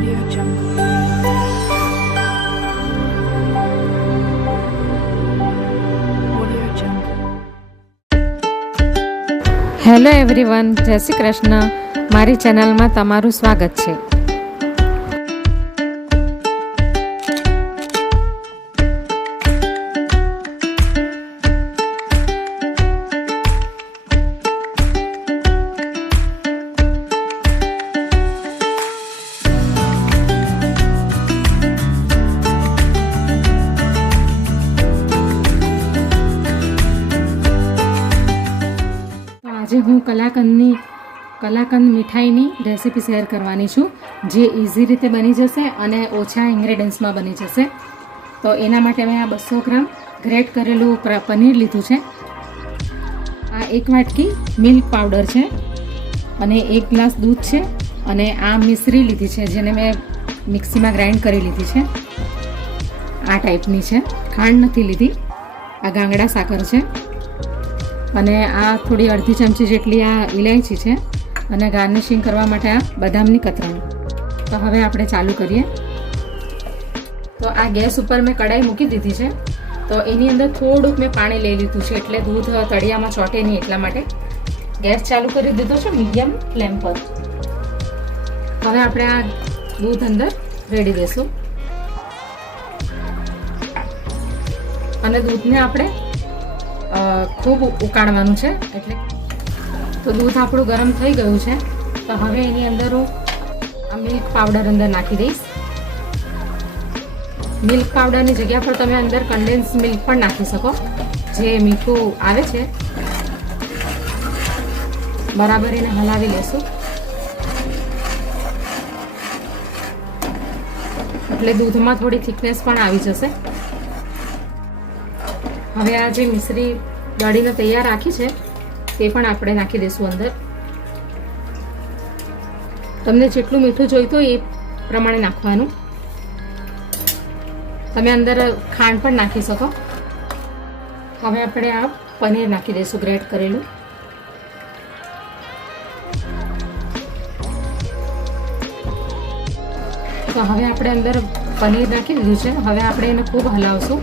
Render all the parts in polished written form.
Audio Jungle. Audio Jungle. Hello everyone, જય શ્રી કૃષ્ણ. મારી ચેનલમાં તમારું સ્વાગત છે. આજે હું કલાકંદ મીઠાઈની રેસીપી શેર કરવાની છું, જે ઇઝી રીતે બની જશે અને ઓછા ઇન્ગ્રેડિયન્ટ્સમાં બની જશે. તો એના માટે મેં આ 200 ગ્રામ ગ્રેટ કરેલું પનીર લીધું છે. આ 1 વાટકી મિલ્ક પાવડર છે અને 1 ગ્લાસ દૂધ છે અને આ મિશ્રી લીધી છે, જેને મેં મિક્સીમાં ગ્રાઇન્ડ કરી લીધી છે. આ ટાઈપની છે, ખાંડ નથી લીધી. આ ગાંગડા સાકર છે અને આ થોડી અડધી ચમચી જેટલી આ ઇલાયચી છે અને ગાર્નિશિંગ કરવા માટે આ બદામની કતરણ. તો હવે આપણે ચાલુ કરીએ. તો આ ગેસ ઉપર મેં કઢાઈ મૂકી દીધી છે. તો એની અંદર થોડુંક મેં પાણી લઈ લીધું છે, એટલે દૂધ તળિયામાં ચોંટે નહીં એટલા માટે. ગેસ ચાલુ કરી દીધો છે મીડિયમ ફ્લેમ પર. હવે આપણે આ દૂધ અંદર રેડી દઈશું અને દૂધને આપણે ખૂબ ઉકાળવાનું છે. એટલે તો દૂધ આપણું ગરમ થઈ ગયું છે. તો હવે એની અંદર હું આ મિલ્ક પાવડર અંદર નાખી દઈશ. મિલ્ક પાવડરની જગ્યા પર તમે અંદર કન્ડેન્સ મિલ્ક પણ નાખી શકો, જે મીઠું આવે છે. બરાબર એને હલાવી લેશું એટલે દૂધમાં થોડી થિકનેસ પણ આવી જશે. હવે આ જે મિશ્રી દળીને તૈયાર રાખી છે તે પણ આપણે નાખી દઈશું અંદર. તમને જેટલું મીઠું જોઈતું હોય એ પ્રમાણે નાખવાનું. તમે અંદર ખાંડ પણ નાખી શકો. હવે આપણે આ પનીર નાખી દઈશું, ગ્રેટ કરેલું. તો હવે આપણે અંદર પનીર નાખી દીધું છે. હવે આપણે એને ખૂબ હલાવશું.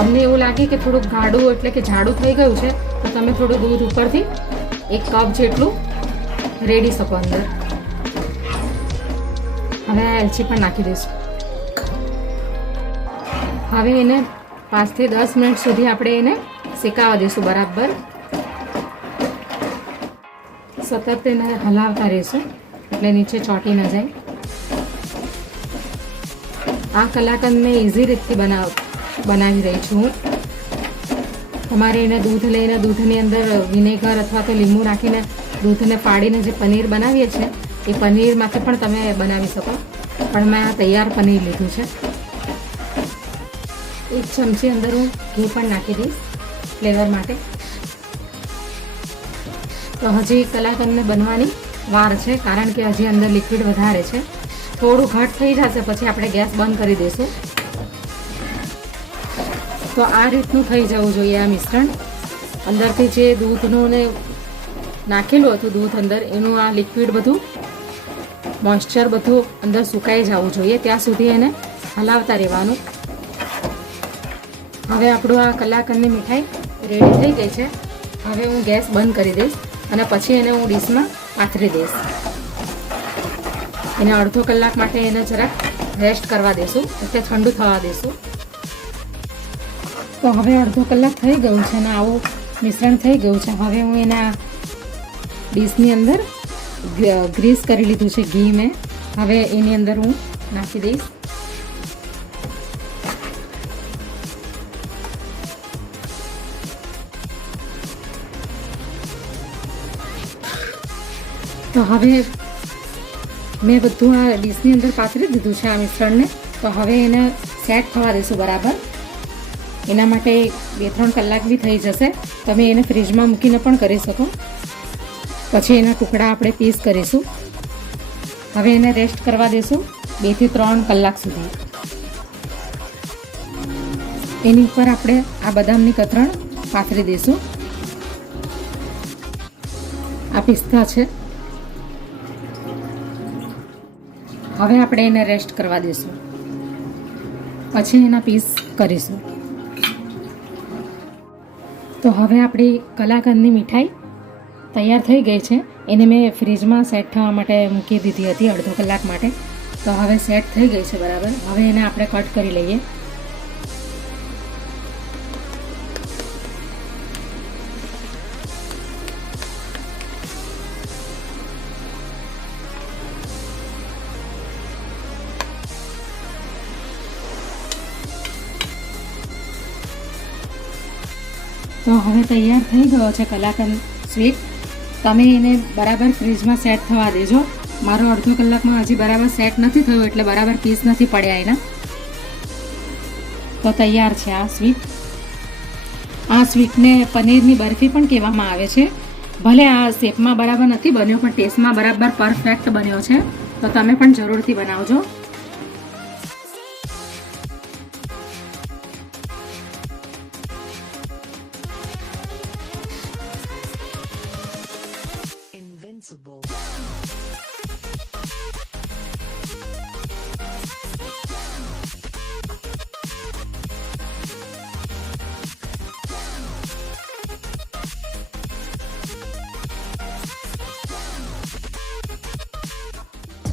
તમને એવું લાગે કે થોડુંક ગાઢું એટલે કે જાડું થઈ ગયું છે, તો તમે થોડું દૂધ ઉપરથી 1 કપ જેટલું રેડી શકો અંદર. હવે આ એલચી પણ નાખી દઈશું. હવે એને 5 થી 10 મિનિટ સુધી આપણે એને શેકાવા દઈશું બરાબર. સતત એને હલાવતા રહીશું એટલે નીચે ચોંટી ન જાય. આ કલાકંદ મેં ઇઝી રીતથી બનાવી રહી છું હું. તમારે એને દૂધ લઈને દૂધની અંદર વિનેગર અથવા તો લીંબુ નાખીને દૂધને ફાડીને જે પનીર બનાવીએ છીએ એ પનીરમાંથી પણ તમે બનાવી શકો, પણ મેં આ તૈયાર પનીર લીધું છે. 1 ચમચી અંદર હું ઘી પણ નાખી દઈશ ફ્લેવર માટે. તો હજી કલાકંદને બનવાની વાર છે, કારણ કે હજી અંદર લિક્વિડ વધારે છે. થોડું ઘટ થઈ જશે પછી આપણે ગેસ બંધ કરી દઈશું. તો આ રીતનું થઈ જવું જોઈએ આ મિશ્રણ. અંદરથી જે દૂધનું ને નાખેલું હતું દૂધ અંદર, એનું આ લિક્વિડ બધું મોઇશ્ચર બધું અંદર સુકાઈ જવું જોઈએ, ત્યાં સુધી એને હલાવતા રહેવાનું. હવે આપણું આ કલાકંદની મીઠાઈ રેડી થઈ ગઈ છે. હવે હું ગેસ બંધ કરી દઈશ અને પછી એને હું ડીશમાં પાથરી દઈશ. એને અડધો કલાક માટે એને જરાક રેસ્ટ કરવા દઈશું, એટલે ઠંડુ થવા દઈશું. તો હવે અડધો કલાક થઈ ગયું છે અને આવું મિશ્રણ થઈ ગયું છે. હવે હું એના ડીશની અંદર ગ્રીસ કરી લીધું છે ઘી મેં. હવે એની અંદર હું નાખી દઈશ. તો હવે મેં બધું આ ડીશની અંદર પાથરી દીધું છે આ મિશ્રણને. તો હવે એને સેટ થવા દઈશું બરાબર. એના માટે 2-3 કલાક બી થઈ જશે. તમે એને ફ્રીજમાં મૂકીને પણ કરી શકો. પછી એના ટુકડા આપણે પીસ કરીશું. હવે એને રેસ્ટ કરવા દઈશું 2 થી 3 કલાક સુધી. એની ઉપર આપણે આ બદામની કતરણ પાથરી દઈશું. આ પિસ્તા છે. હવે આપણે એને રેસ્ટ કરવા દઈશું, પછી એના પીસ કરીશું. તો હવે આપણી કલાકંદની મીઠાઈ તૈયાર થઈ ગઈ છે. એને મેં ફ્રીજમાં સેટ થવા માટે મૂકી દીધી હતી અડધો કલાક માટે. તો હવે સેટ થઈ ગઈ છે બરાબર. હવે એને આપણે કટ કરી લઈએ. તો હવે તૈયાર થઈ ગયો છે કલાકંદ સ્વીટ. તમે એને બરાબર ફ્રીજમાં સેટ થવા દેજો. મારો અડધો કલાકમાં હજી બરાબર સેટ નથી થયું એટલે બરાબર પીસ નથી પડ્યા એના. તો તૈયાર છે આ સ્વીટ. આ સ્વીટને પનીરની બરફી પણ કહેવામાં આવે છે. ભલે આ શેપમાં બરાબર નથી બન્યો પણ ટેસ્ટમાં બરાબર પરફેક્ટ બન્યો છે. તો તમે પણ જરૂરથી બનાવજો. Invincible.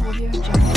Audio Jungle.